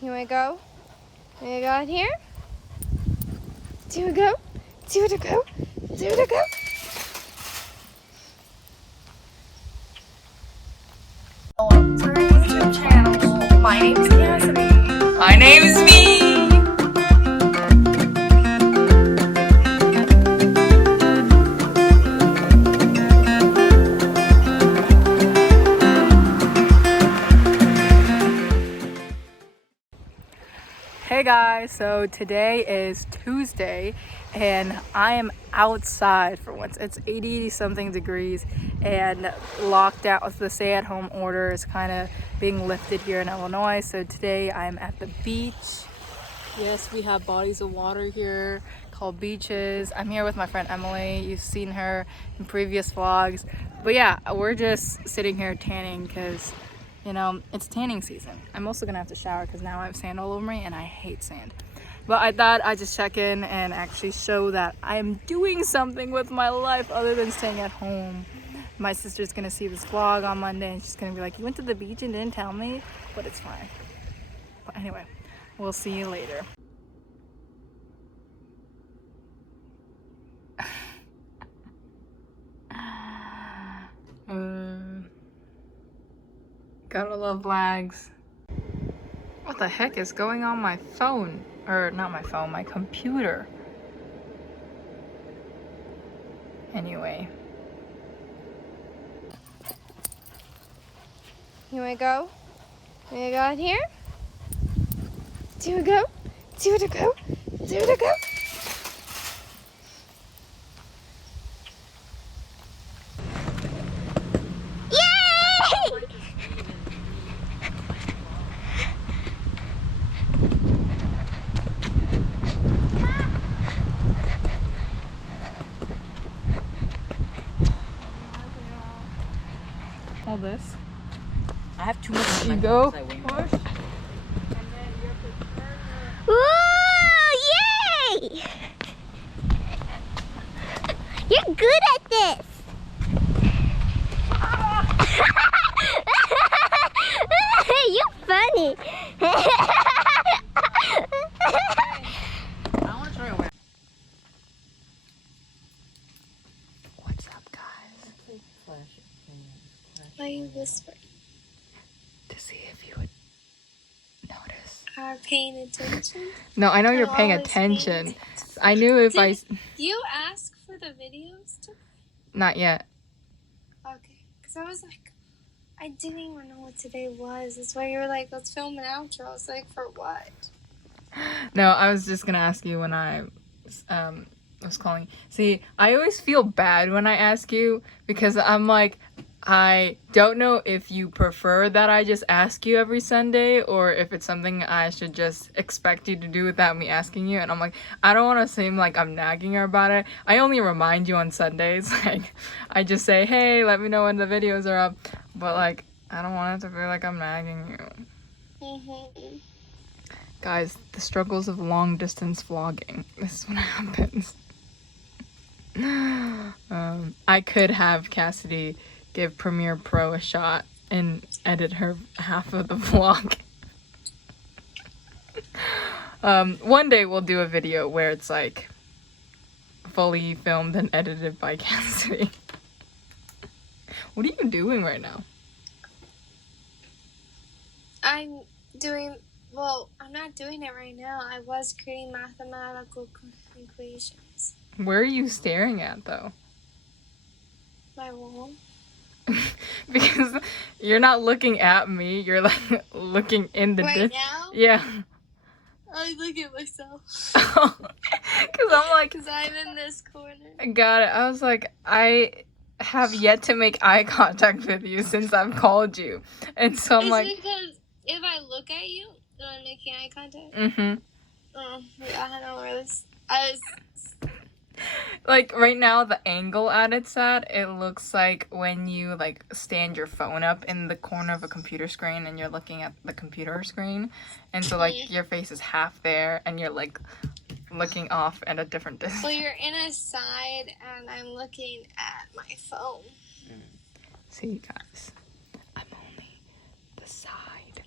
You wanna go? You wanna go out here? Do you wanna go? Do you wanna go? Do you wanna go? Welcome to our YouTube channel. My name's Cassidy. My name's me. Hey guys, so today is Tuesday and I am outside for once. It's 80 something degrees and lockdown, the stay at home order is kind of being lifted here in Illinois. So today I'm at the beach. Yes, we have bodies of water here called beaches. I'm here with my friend Emily. You've seen her in previous vlogs. But yeah, we're just sitting here tanning because you know, it's tanning season. I'm also gonna have to shower because now I have sand all over me and I hate sand. But I thought I'd just check in and actually show that I am doing something with my life other than staying at home. My sister's gonna see this vlog on Monday and she's gonna be like, you went to the beach and didn't tell me? But it's fine. But anyway, we'll see you later. Gotta love lags. What the heck is going on my phone? Or not my phone, my computer. Anyway. You wanna go? You wanna go out here? Do you wanna go? Do you wanna go? Do you wanna go? Hold this. I have too much. You go. Ooh, yay! You're good at this. You're funny. I want to try away. What's up, guys? Why are you whispering? To see if you would notice. Are paying attention? No, I know you're I'm paying always attention. I knew if I... You ask for the videos to? Not yet. Okay, because I was like, I didn't even know what today was. That's why you were like, let's film an outro. I was like, for what? No, I was just gonna ask you when I was calling. See, I always feel bad when I ask you because I'm like, I don't know if you prefer that I just ask you every Sunday or if it's something I should just expect you to do without me asking you. And I'm like, I don't want to seem like I'm nagging her about it. I only remind you on Sundays. Like, I just say, hey, let me know when the videos are up. But like, I don't want it to feel like I'm nagging you. Mm-hmm. Guys, the struggles of long distance vlogging. This is what happens. I could have Cassidy give Premiere Pro a shot and edit her half of the vlog. One day we'll do a video where it's like fully filmed and edited by Cassidy. What are you doing right now? I'm doing, well, I'm not doing it right now. I was creating mathematical equations. Where are you staring at though? My wall. Because you're not looking at me, you're like looking in the Right now? Yeah. I look at myself. Because I'm like, Because I'm in this corner. I got it. I was like, I have yet to make eye contact with you since I've called you. And so I'm It's like, because if I look at you, then I'm making eye contact. mm-hmm. Oh, yeah, I know where this. I was. Like right now, the angle at it's at, it looks like when you like stand your phone up in the corner of a computer screen and you're looking at the computer screen. And so like your face is half there and you're like looking off at a different distance. Well, you're in a side and I'm looking at my phone. See, guys, I'm only the side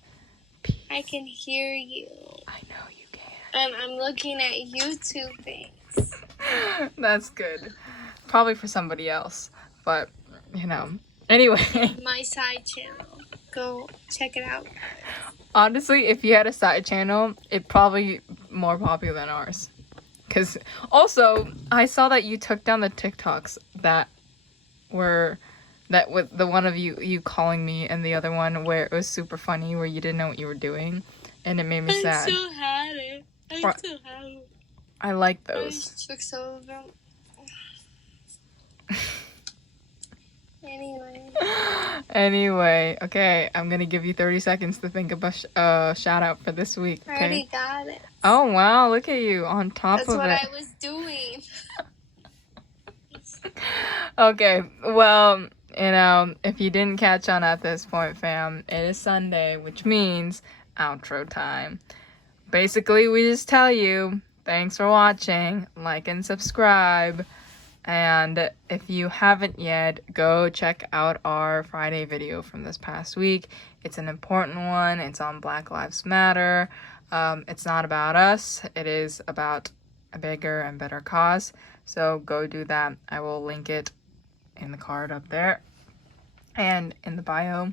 piece. I can hear you. I know you can. And I'm looking at YouTube things. That's good. Probably for somebody else, but you know. Anyway, My side channel. Go check it out. honestly, if you had a side channel, it'd probably more popular than ours. Cause also, I saw that you took down the TikToks that with the one of you calling me and the other one where it was super funny where you didn't know what you were doing, and it made me sad. I still had it. I still have it. I like I those. just took some of them. Anyway, okay, I'm gonna give you 30 seconds to think of a shout out for this week. I Okay. already got it. Oh wow, look at you on top That's of what it. I was doing. Okay, well, you know, if you didn't catch on at this point, fam, it is Sunday, which means outro time. Basically, we just tell you, thanks for watching, like and subscribe, and if you haven't yet, go check out our Friday video from this past week. It's an important one. It's on Black Lives Matter. It's not about us. It is about a bigger and better cause. So go do that. I will link it in the card up there and in the bio.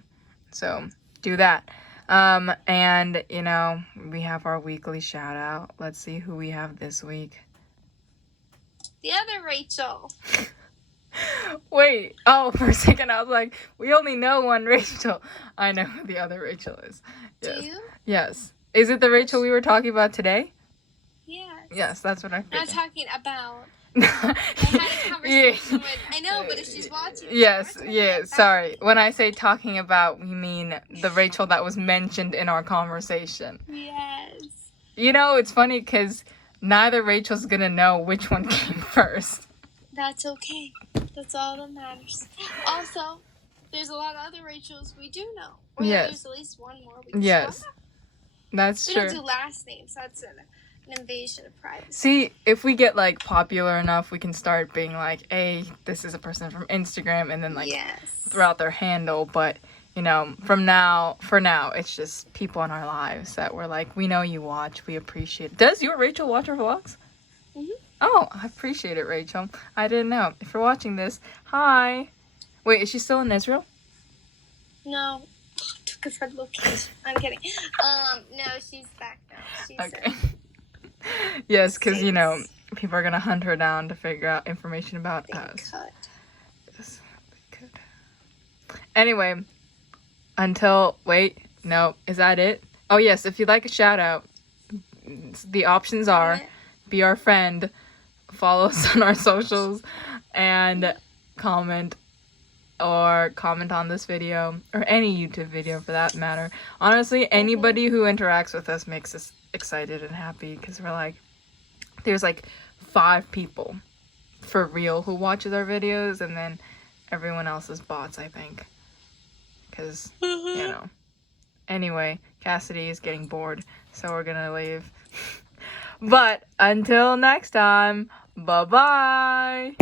So do that. And you know, we have our weekly shout out. Let's see who we have this week. The other Rachel. Wait, oh, for a second I was like, we only know one Rachel. I know who the other Rachel is. Yes. Do you? Yes. Is it the Rachel we were talking about today? Yes. Yes, that's what I Not figured. talking about. I had a conversation with. I know, but if she's watching. Yes, yes, sorry. When I say talking about, we mean the Rachel that was mentioned in our conversation. Yes. You know, it's funny because neither Rachel's gonna know which one came first. That's okay. That's all that matters. Also, there's a lot of other Rachels we do know. Or Yes. There's at least one more we can Yes. shout out. That's We true. don't do last names. That's an invasion of privacy. See, if we get like popular enough, we can start being like, hey, this is a person from Instagram, and then like Yes. throw out their handle. But you know, for now, it's just people in our lives that we're like, we know you watch, we appreciate it. Does your Rachel watch our vlogs? Mhm. Oh, I appreciate it, Rachel. I didn't know. If you're watching this, hi. Wait, is she still in Israel? No. Took a friend location. I'm kidding. No, she's back now. She's Okay. Yes, because you know, people are gonna hunt her down to figure out information about us. cut. Yes, they could. Anyway, is that it? Oh yes, if you'd like a shout out, the options are be our friend, follow us on our socials, and comment on this video, or any YouTube video for that matter. Honestly, anybody who interacts with us makes us excited and happy, because we're like, there's like 5 people for real who watches our videos, and then everyone else is bots, I think, because you know. Anyway, Cassidy is getting bored, so we're gonna leave. But until next time, bye bye.